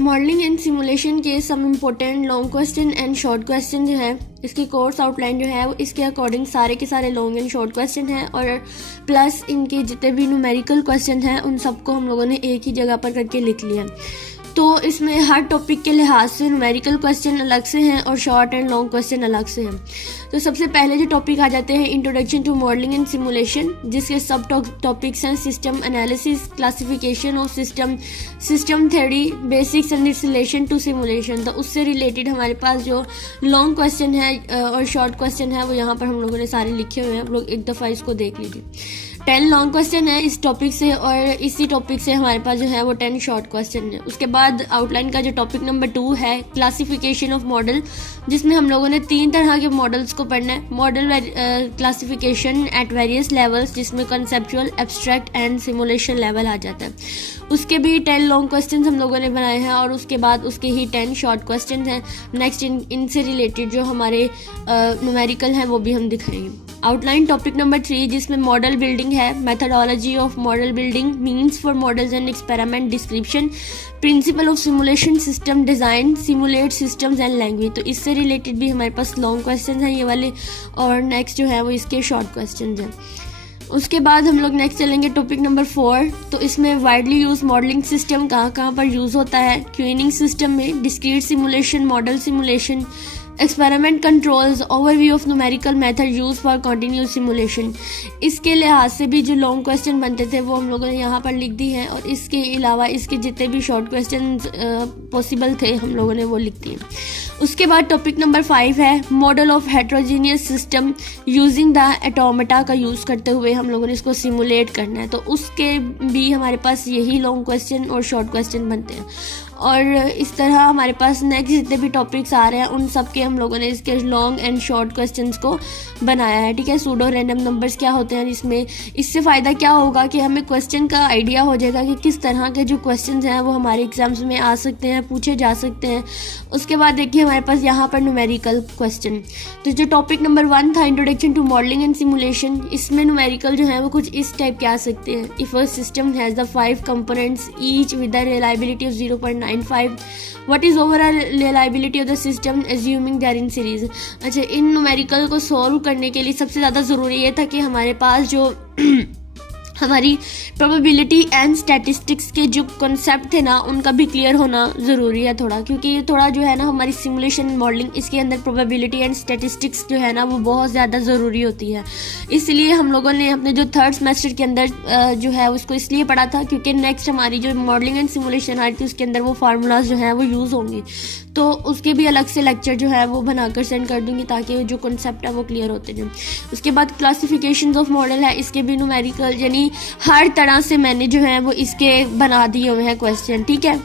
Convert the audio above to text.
Modelling and simulation के some important long question and short question जो है, इसकी कोर्स आउटलाइन जो है वो इसके अकॉर्डिंग सारे के सारे लॉन्ग एंड शॉर्ट क्वेश्चन हैं, और प्लस इनके जितने भी न्यूमेरिकल क्वेश्चन हैं उन सबको हम लोगों ने एक ही जगह पर करके लिख लिया। तो इसमें हर टॉपिक के लिहाज से न्यूमेरिकल क्वेश्चन अलग से हैं और शॉर्ट एंड लॉन्ग क्वेश्चन अलग से हैं। तो सबसे पहले जो टॉपिक आ जाते हैं introduction to modelling and simulation, जिसके सब टॉपिक्स हैं system analysis, classification of system, system theory, basics and its relation to simulation. तो उससे रिलेटेड हमारे पास जो लॉन्ग क्वेश्चन है और शॉर्ट क्वेश्चन है वो यहाँ पर हम लोगों ने सारे लिखे हुए हैं। आप लोग एक दफ़ा इसको देख लीजिए। 10 लॉन्ग क्वेश्चन है इस टॉपिक से, और इसी टॉपिक से हमारे पास जो है वो 10 शॉर्ट क्वेश्चन है। उसके बाद आउटलाइन का जो टॉपिक नंबर 2 है क्लासिफिकेशन ऑफ मॉडल, जिसमें हम लोगों ने 3 तरह के मॉडल्स को पढ़ना है। Model classification at various levels, जिसमें conceptual, abstract and simulation level आ जाता है। उसके भी 10 लॉन्ग क्वेश्चन हम लोगों ने बनाए हैं, और उसके बाद उसके ही 10 शॉर्ट क्वेश्चन हैं। नेक्स्ट इनसे रिलेटेड जो हमारे न्यूमेरिकल हैं वो भी हम दिखाएंगे। आउटलाइन टॉपिक नंबर 3, जिसमें मॉडल बिल्डिंग है, methodology of model building, means for models and experiment, description, principle of simulation, system design, simulate systems and language. तो इससे रिलेटेड भी हमारे पास लॉन्ग क्वेश्चन हैं ये वाले, और नेक्स्ट जो है वो इसके शॉर्ट क्वेश्चन हैं। उसके बाद हम लोग नेक्स्ट चलेंगे टॉपिक नंबर 4। तो इसमें वाइडली यूज मॉडलिंग सिस्टम कहाँ कहाँ पर यूज़ होता है, क्यूइनिंग सिस्टम में, discrete simulation, model simulation, experiment controls, overview of numerical method use for continuous simulation. इसके लिहाज से भी जो लॉन्ग क्वेश्चन बनते थे वो हम लोगों ने यहाँ पर लिख दी हैं, और इसके अलावा इसके जितने भी शॉर्ट क्वेश्चन पॉसिबल थे हम लोगों ने वो लिख दिए। उसके बाद टॉपिक नंबर 5 है model of heterogeneous system using the automata का यूज़ करते हुए हम लोगों ने इसको सिमुलेट करना है। तो उसके भी हमारे पास यही लॉन्ग क्वेश्चन और शॉर्ट क्वेश्चन बनते हैं, और इस तरह हमारे पास नेक्स्ट जितने भी टॉपिक्स आ रहे हैं उन सब के हम लोगों ने इसके लॉन्ग एंड शॉर्ट क्वेश्चंस को बनाया है। ठीक है, सूडो रैंडम नंबर्स क्या होते हैं इसमें, इससे फ़ायदा क्या होगा कि हमें क्वेश्चन का आइडिया हो जाएगा कि किस तरह के जो क्वेश्चंस हैं वो हमारे एग्जाम्स में आ सकते हैं, पूछे जा सकते हैं। उसके बाद देखिए हमारे पास यहाँ पर न्यूमेरिकल क्वेश्चन। तो जो टॉपिक नंबर 1 था introduction to modelling and simulation, इसमें न्यूमेरिकल जो है वो कुछ इस टाइप के आ सकते हैं। If a system has the 5 components each with the reliability of 0.95, what is overall reliability of the system assuming they are in series। अच्छा, इन न्यूमेरिकल को सॉल्व करने के लिए सबसे ज़्यादा ज़रूरी ये था कि हमारे पास जो हमारी प्रोबेबिलिटी एंड स्टैटिस्टिक्स के जो कॉन्सेप्ट थे ना उनका भी क्लियर होना ज़रूरी है थोड़ा, क्योंकि ये थोड़ा जो है ना हमारी सिमुलेशन मॉडलिंग इसके अंदर प्रोबेबिलिटी एंड स्टैटिस्टिक्स जो है ना वो बहुत ज़्यादा ज़रूरी होती है। इसलिए हम लोगों ने अपने जो 3rd सेमेस्टर के अंदर जो है उसको इसलिए पढ़ा था क्योंकि नेक्स्ट हमारी जो मॉडलिंग एंड सिमुलेशन आ रही थी उसके अंदर वो फार्मूलाज जो है वो यूज़ होंगे। तो उसके भी अलग से लेक्चर जो है वो बनाकर सेंड कर दूंगी ताकि जो कॉन्सेप्ट है वो क्लियर होते जाए। उसके बाद क्लासिफिकेशन ऑफ मॉडल है, इसके भी न्यूमेरिकल यानी हर तरह से मैंने जो है वो इसके बना दिए हुए हैं क्वेश्चन। ठीक है,